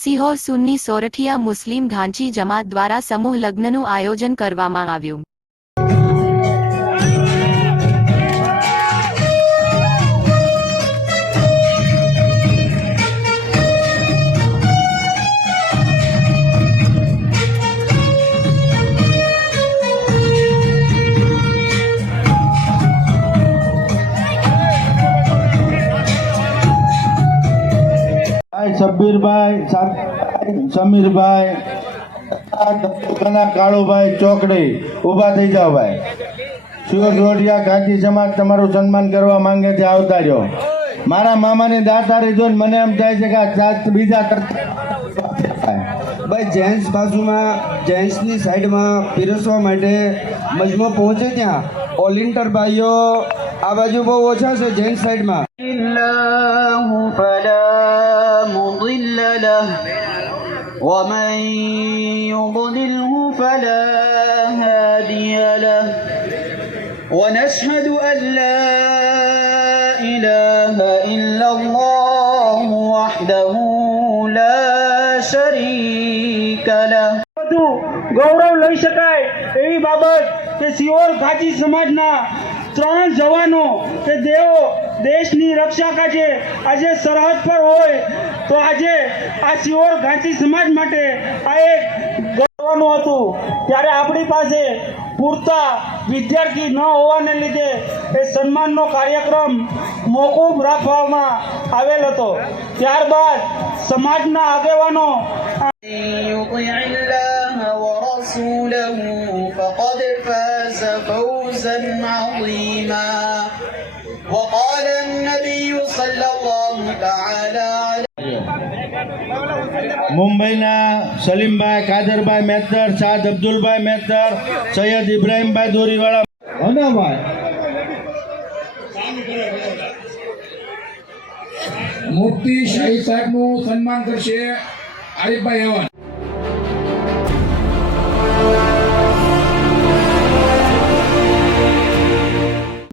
સિહોર સુન્ની સોરઠિયા મુસ્લિમ ઘાંચી જમાત દ્વારા સમૂહ લગ્નનું આયોજન કરવામાં આવ્યું. સતીશભાઈ સબ્બીરભાઈ સમીરભાઈ કાળુભાઈ ચોકડી. ઊભા થઈ જાઓ ભાઈ. સુરજ રોડિયા ગાંધી સમાજ તમારું સન્માન કરવા માંગે છે આવતા રહ્યો. મારા મામાને મામાની દાતારી જોઈને મને એમ થાય છે કે આ બીજા ભાઈ જેન્ટ્સ બાજુમાં જેન્ટ્સની સાઈડમાં પીરસવા માટે મજમો પહોંચે ત્યાં? ઓલિન્ટર ભાઈઓ આ બાજુ બહુ ઓછા છે જેન્ટ્સ સાઈડમાં. ومن يضلله فلا هادي له. ونشهد أن لا إله إلا الله وحده لا شريك له. ગૌરવ લઈ શકાય એવી બાબત કે સિયોર ઘાટી સમાજના ત્રણ જવાનો કે જેઓ દેશની રક્ષા કાજે આજે સરહદ પર હોય તો આજે આ સિયોર ઘાટી સમાજ માટે આ એક ગૌરવનું હતું ત્યારે આપણી પાસે પૂરતા વિદ્યાર્થી ન હોવાને લીધે એ સન્માનનો કાર્યક્રમ મોકૂફ રાખવામાં આવેલ હતો ત્યારબાદ સમાજના આગેવાનો يطع الله ورسوله فقد فاز فوزا عظيما મુંબઈના સલીમભાઈ કાદરભાઈ મેતર સાદ અબ્દુલભાઈ મેતર સૈયદ ઇબ્રાહીમભાઈ દોરીવાળા. હનાભાઈ મુફ્તી શાહી સાહેબનું સન્માન કરશે આરીફભાઈ એવન